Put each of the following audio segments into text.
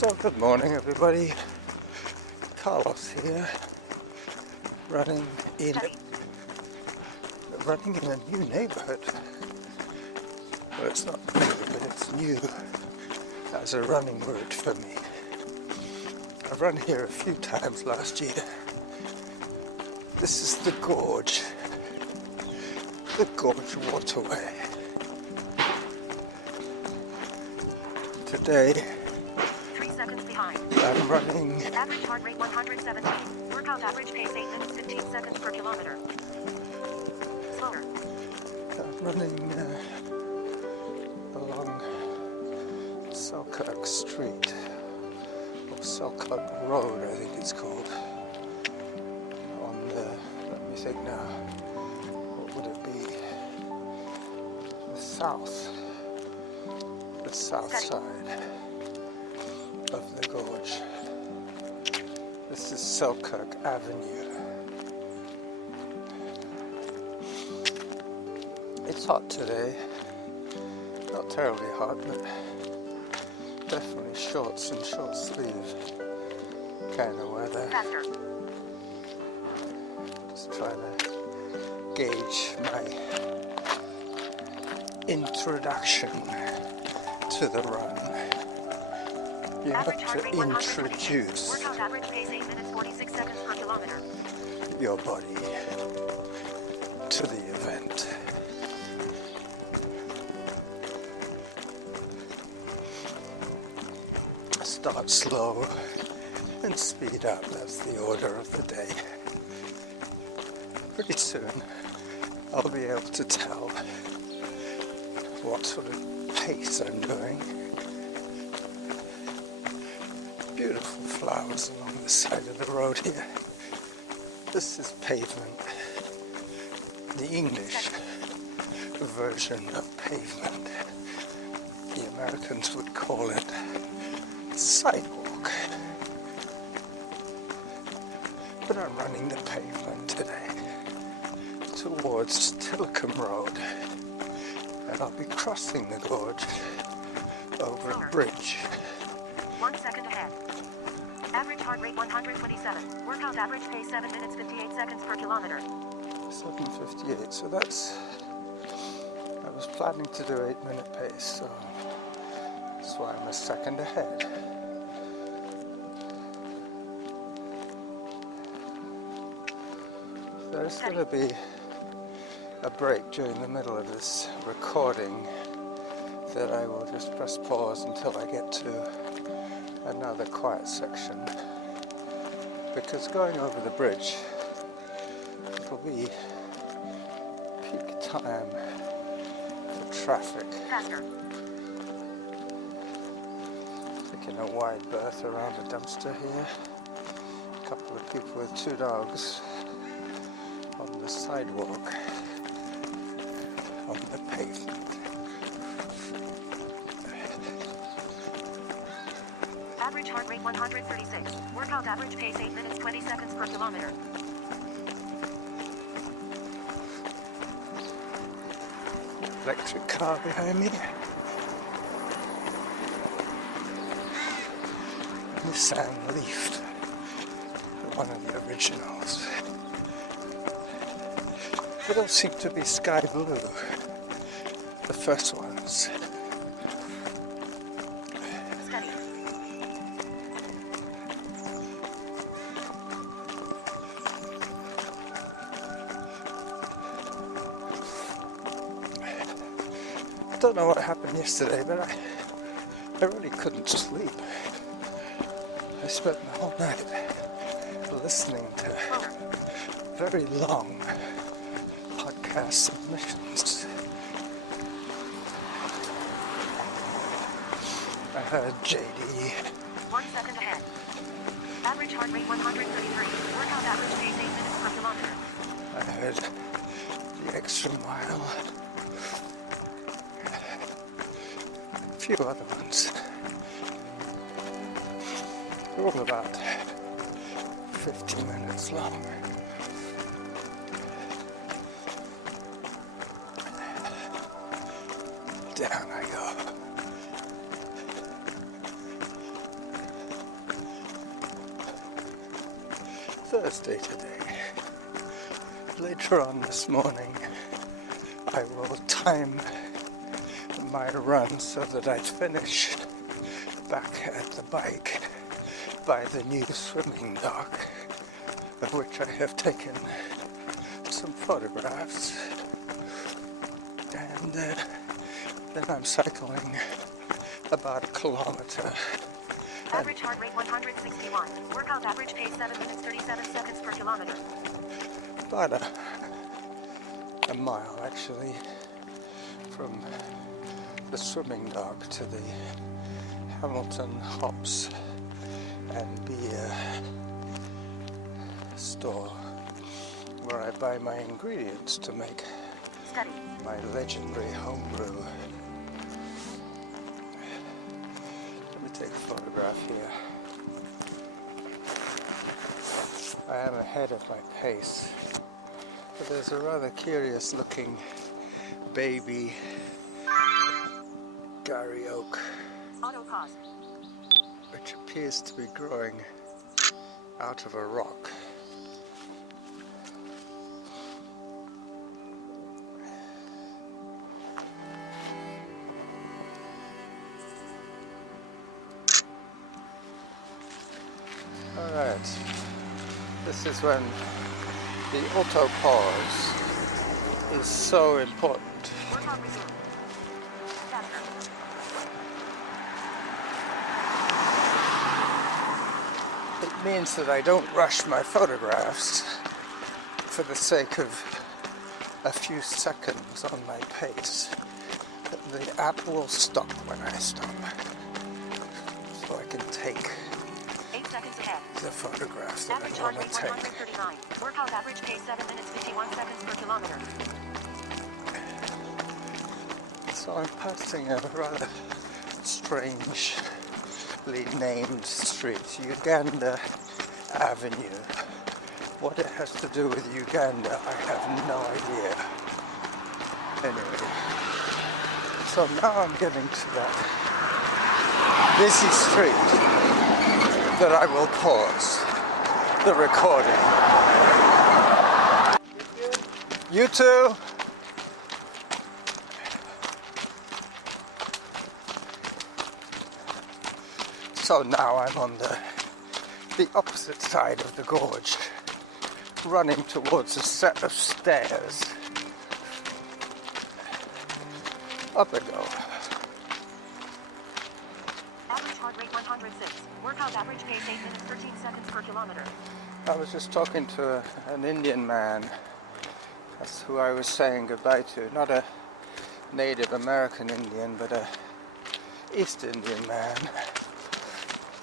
So good morning everybody, Carlos here, running in a new neighbourhood. Well, it's not new, but it's new as a running route for me. I've run here a few times last year. This is the Gorge Waterway. Today, 3 seconds behind. I'm running. Average heart rate 117. Workout average pace 8 minutes 15 seconds per kilometer. Slower. I'm running along Selkirk Street, or Selkirk Road, I think it's called. On the, let me think now, what would it be? The south side of the gorge. This is Selkirk Avenue. It's hot today, not terribly hot, but definitely shorts and short sleeve kind of weather. Faster. Just trying to gauge my introduction to the run. You have to introduce Workout average pace 8 minutes 46 seconds per kilometer. your body to the event. Start slow and speed up. That's the order of the day. Pretty soon I'll be able to tell what sort of pace I'm doing. Beautiful flowers along the side of the road here. This is pavement, the English version of pavement. The Americans would call it sidewalk. But I'm running the pavement today towards Tillicum Road, and I'll be crossing the gorge over a bridge. 1 second ahead. Average heart rate 127. Workout average pace 7 minutes 58 seconds per kilometer. 7:58, so that's, I was planning to do 8-minute pace, so that's why I'm a second ahead. There's going to be a break during the middle of this recording that I will just press pause until I get to another quiet section, because going over the bridge, it'll be peak time for traffic. Faster. Taking a wide berth around a dumpster here. A couple of people with 2 dogs on the sidewalk, on the pavement. Average heart rate 136. Workout average pace 8 minutes 20 seconds per kilometer. Electric car behind me. Nissan Leaf, one of the originals. They all seem to be sky blue, the first ones. Steady. I don't know what happened yesterday, but I really couldn't sleep. I spent the whole night listening to very long podcast submissions. I heard JD. 1 second ahead. Average heart rate 133. Workout average pace 8 minutes per kilometer. I heard the extra mile. A few other ones. They're all about 50 minutes long. Down I go. Thursday today. Later on this morning I will time my run so that I finish back at the bike by the new swimming dock, of which I have taken some photographs, and then I'm cycling about a kilometer. Average heart rate 161. Workout average pace 7 minutes 37 seconds per kilometer. About a mile actually from the swimming dock to the Hamilton Hops and Beer store, where I buy my ingredients to make my legendary homebrew. Let me take a photograph here. I am ahead of my pace, but there's a rather curious looking baby Gary Oak, which appears to be growing out of a rock. Alright, this is when the auto pause is so important. It means that I don't rush my photographs for the sake of a few seconds on my pace. The app will stop when I stop, so I can take 8 seconds ahead. the photograph that Average I heart want rate to take. 139. Workout average pace 7 minutes 51 seconds per kilometer. So I'm passing a rather strangely named street, Uganda Avenue. What it has to do with Uganda, I have no idea. Anyway, so now I'm getting to that busy street that I will pause the recording. You too. So now I'm on the opposite side of the gorge, running towards a set of stairs. Up I go. Average heart rate 106. Workout average pace 8 minutes 13 seconds per kilometer. I was just talking to an Indian man. That's who I was saying goodbye to. Not a Native American Indian, but a East Indian man.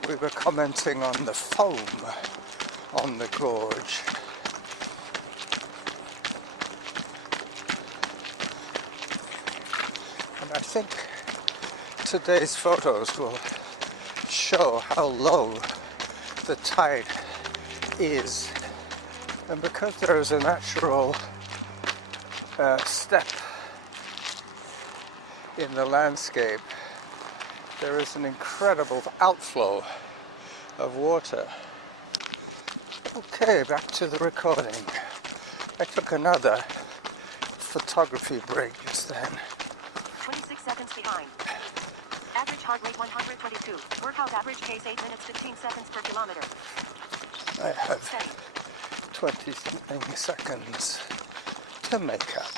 We were commenting on the foam on the gorge. And I think today's photos will show how low the tide is. And because there is a natural step in the landscape, there is an incredible outflow of water. Okay, back to the recording. I took another photography break just then. 26 seconds behind. Average heart rate 122. Workout average pace 8 minutes 15 seconds per kilometer. I have 20 something seconds to make up.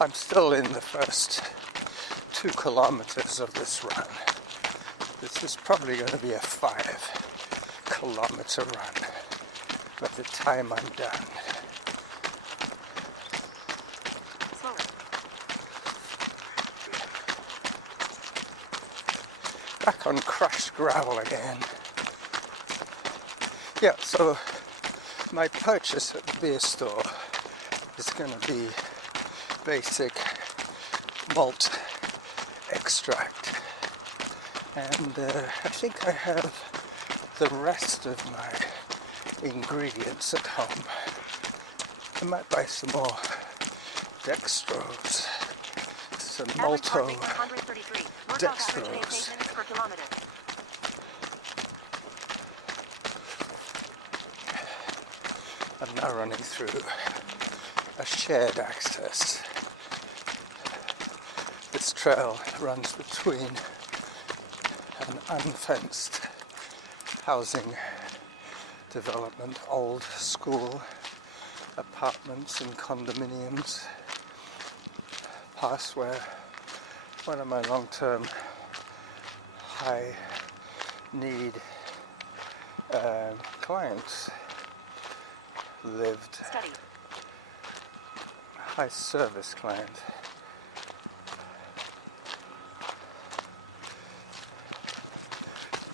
I'm still in the first 2 kilometers of this run. This is probably going to be a 5-kilometer run by the time I'm done. Slower. Back on crushed gravel again. Yeah, so my purchase at the beer store is going to be basic malt extract, and I think I have the rest of my ingredients at home. I might buy some more dextrose, some malto dextrose. I'm now running through a shared access. This trail runs between an unfenced housing development, old school apartments and condominiums, past where one of my long-term high-need clients lived. Study. High-service client.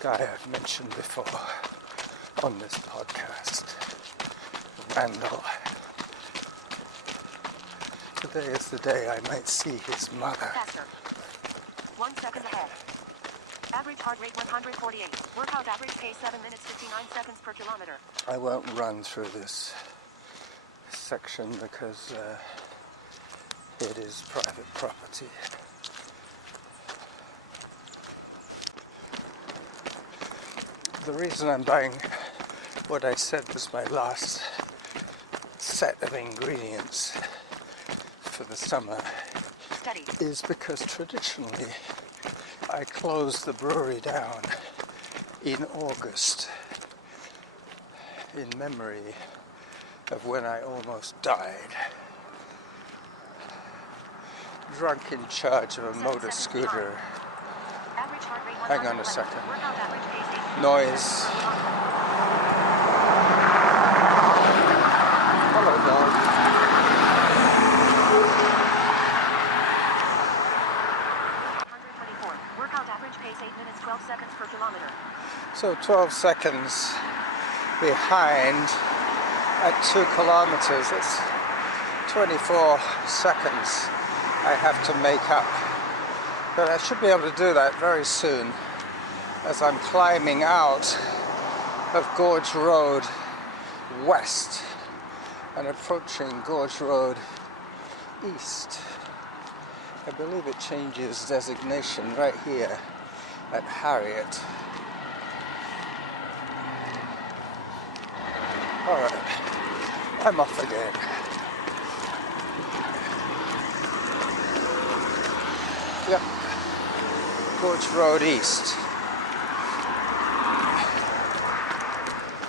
Guy I've mentioned before on this podcast, Randall. Today is the day I might see his mother. Faster. 1 second ahead. Average heart rate 148. Workout average pace 7 minutes 59 seconds per kilometer. I won't run through this section because it is private property. The reason I'm buying what I said was my last set of ingredients for the summer Study. is because traditionally I close the brewery down in August in memory of when I almost died. Drunk in charge of a motor scooter. Average heart rate Hang on a 111. second. Workout average pace 8 Noise. Hello, dog. 124. Workout average pace 8 minutes 12 seconds per kilometer. So 12 seconds behind at 2 kilometers. It's 24 seconds I have to make up. But I should be able to do that very soon as I'm climbing out of Gorge Road west and approaching Gorge Road east. I believe it changes designation right here at Harriet. Alright, I'm off again. Yep, Gorge Road East.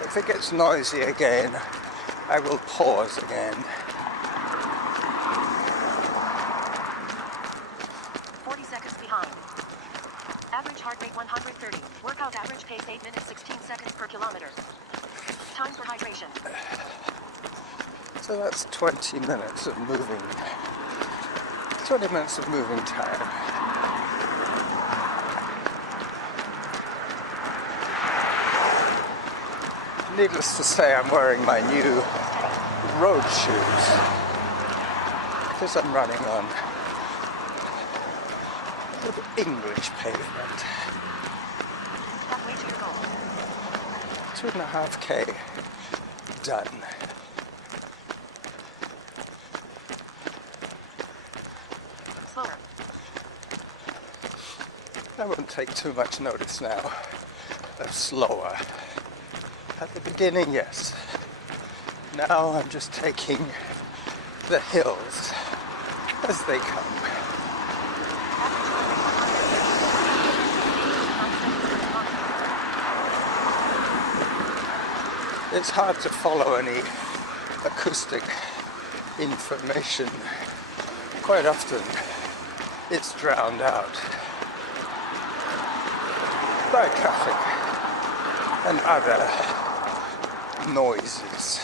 If it gets noisy again, I will pause again. 40 seconds behind. Average heart rate 130. Workout average pace 8 minutes 16 seconds per kilometer. Time for hydration. So that's 20 minutes of moving. 20 minutes of moving time. Needless to say, I'm wearing my new road shoes because I'm running on English pavement. Halfway to your goal. 2.5K done. Slower. I won't take too much notice now of slower. At the beginning, yes. Now I'm just taking the hills as they come. It's hard to follow any acoustic information. Quite often it's drowned out by traffic and other noises.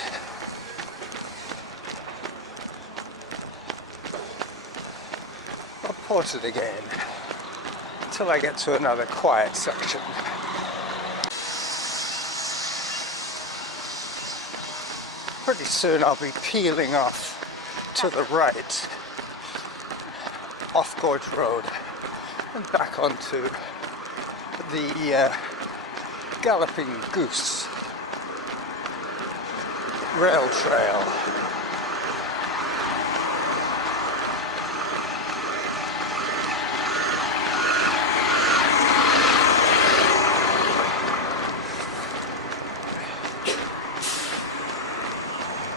I'll pause it again until I get to another quiet section. Pretty soon I'll be peeling off to the right off Gorge Road and back onto the Galloping Goose rail trail.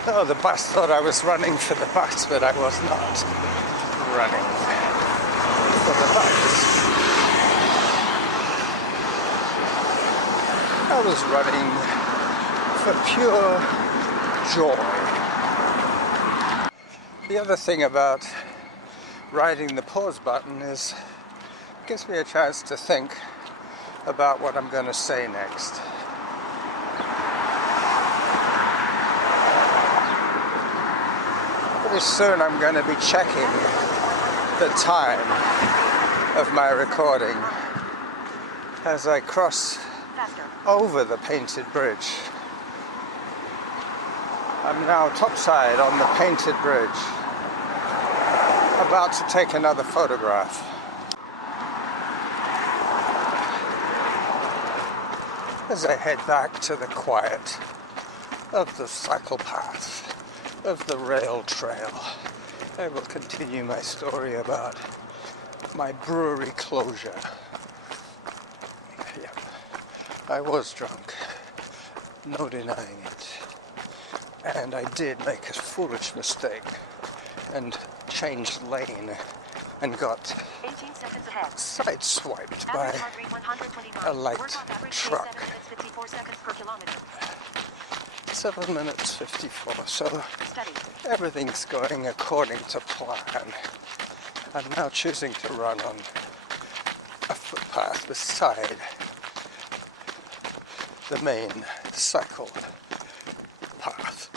Oh, the bus thought I was running for the bus, but I was not running for the bus. I was running for pure joy. The other thing about riding the pause button is it gives me a chance to think about what I'm going to say next. Pretty soon I'm going to be checking the time of my recording as I cross over the painted bridge. I'm now topside on the painted bridge, about to take another photograph. As I head back to the quiet of the cycle path, of the rail trail, I will continue my story about my brewery closure. Yep, I was drunk, no denying it. And I did make a foolish mistake and changed lane and got 18 seconds ahead. sideswiped by a light truck. 7 minutes 54, so everything's going according to plan. I'm now choosing to run on a footpath beside the main cycle path.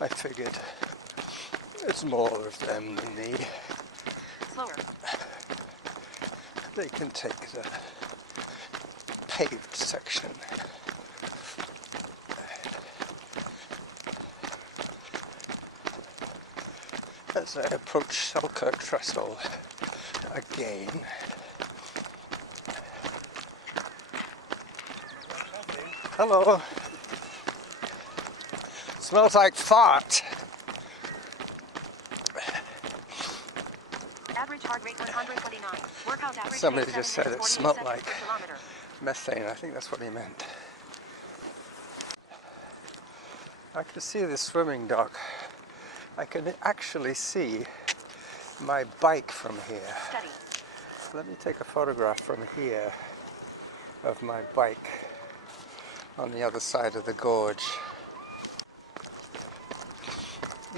I figured it's more of them than me. Slower. They can take the paved section. As I approach Selkirk Trestle again. Hello. Smells like fart. Average heart rate 129. Workout average Somebody pace just 7 said it minutes, smelled 48 like seconds per kilometer. methane. I think that's what he meant. I can see the swimming dock. I can actually see my bike from here. Steady. Let me take a photograph from here of my bike on the other side of the gorge.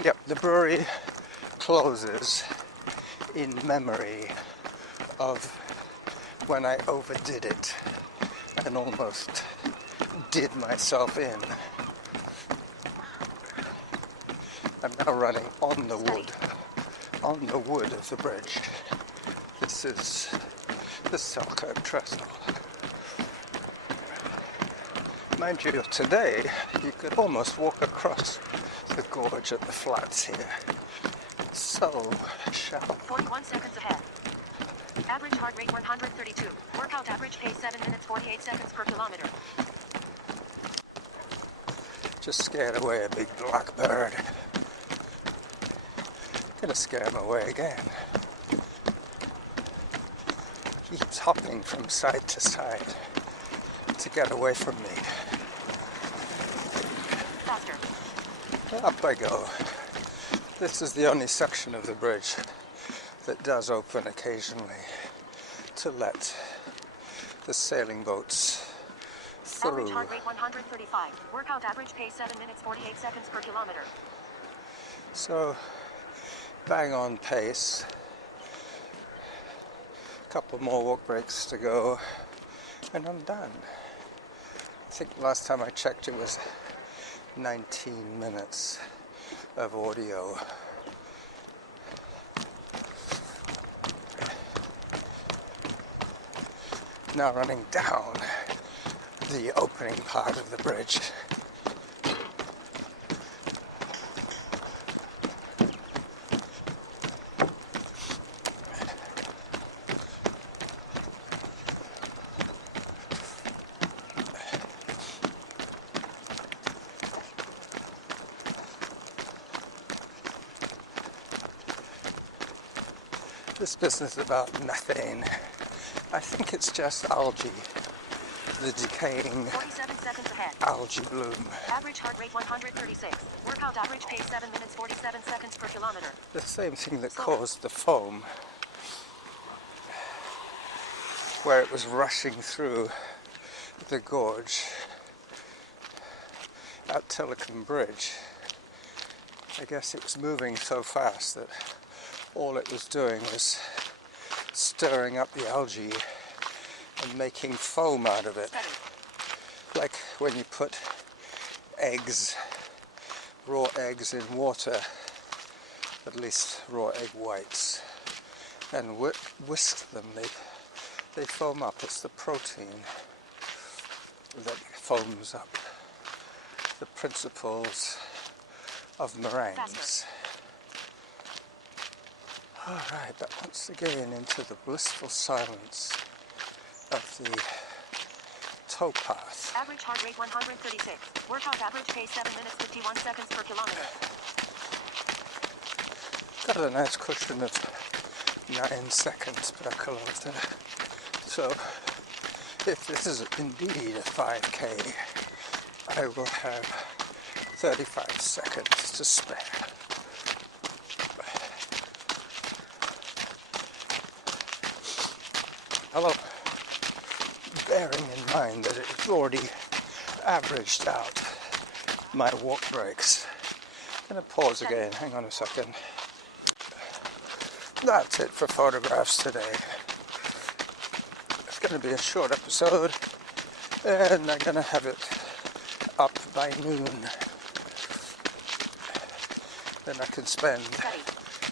Yep, the brewery closes in memory of when I overdid it and almost did myself in. I'm now running on the wood of the bridge. This is the Selkirk Trestle. Mind you, today you could almost walk across the gorge at the flats here. It's so shallow. 41 seconds ahead. Average heart rate 132. Workout average pace 7 minutes 48 seconds per kilometer. Just scared away a big black bird. Gonna scare him away again. Keeps hopping from side to side to get away from me. Faster. Up I go. This is the only section of the bridge that does open occasionally to let the sailing boats through. Average heart rate 135. Workout average pace 7 minutes 48 seconds per kilometer. So, bang on pace. A couple more walk breaks to go, and I'm done. I think last time I checked it was 19 minutes of audio. Now running down the opening part of the bridge. This business about methane, I think it's just algae the decaying 47 seconds ahead. algae bloom. Average heart rate 136. Workout average pace 7 minutes 47 seconds per kilometer. The same thing that caused the foam, where it was rushing through the gorge at Telecom Bridge. I guess it was moving so fast that all it was doing was stirring up the algae and making foam out of it. Like when you put eggs, raw eggs in water, at least raw egg whites, and whisk them, they foam up. It's the protein that foams up. The principles of meringues. Alright, but once again into the blissful silence of the towpath. Average heart rate 136. Workout average pace 7 minutes 51 seconds per kilometer. Got a nice cushion of 9 seconds per kilometer. So if this is indeed a 5k, I will have 35 seconds to spare. Hello. Bearing in mind that it's already averaged out my walk breaks. I'm going to pause again. Hang on a second. That's it for photographs today. It's going to be a short episode, and I'm going to have it up by noon. Then I can spend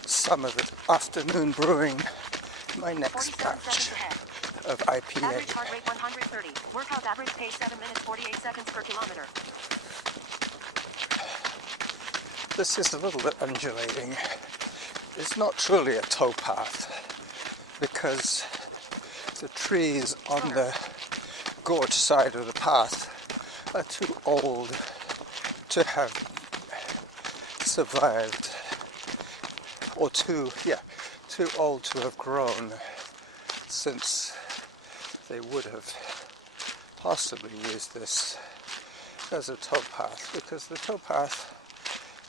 some of the afternoon brewing my next batch of IPA. Average heart rate 130. Workout average pace 7 minutes 48 seconds per kilometer. This is a little bit undulating. It's not truly a towpath because the trees on the gorge side of the path are too old to have survived, or too old to have grown since they would have possibly used this as a towpath, because the towpath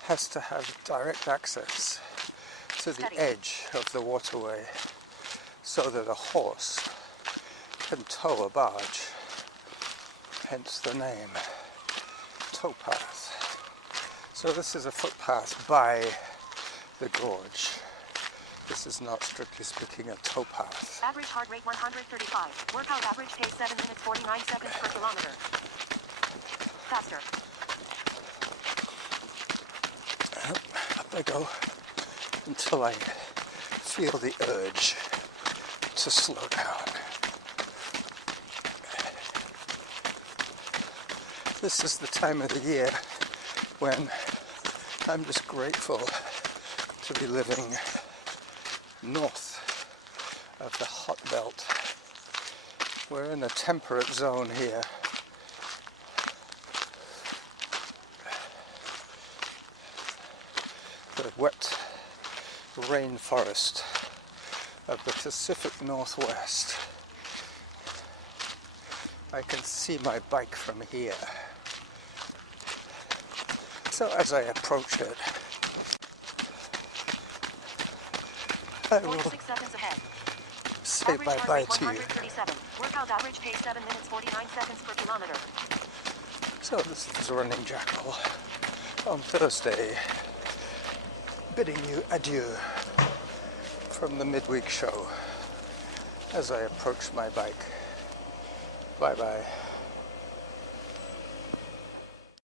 has to have direct access to the edge of the waterway so that a horse can tow a barge, hence the name towpath. So this is a footpath by the gorge. This is not, strictly speaking, a towpath. Average heart rate 135. Workout average pace 7 minutes 49 seconds per kilometer. Faster. Up I go until I feel the urge to slow down. This is the time of the year when I'm just grateful to be living north of the hot belt. We're in a temperate zone here. The wet rainforest of the Pacific Northwest. I can see my bike from here. So as I approach it, I will 46 seconds ahead. say Average bye-bye heart rate to you. 137. Workout average pace 7 minutes 49 seconds per kilometer. So this is Running Jackal on Thursday, bidding you adieu from the midweek show as I approach my bike. Bye-bye.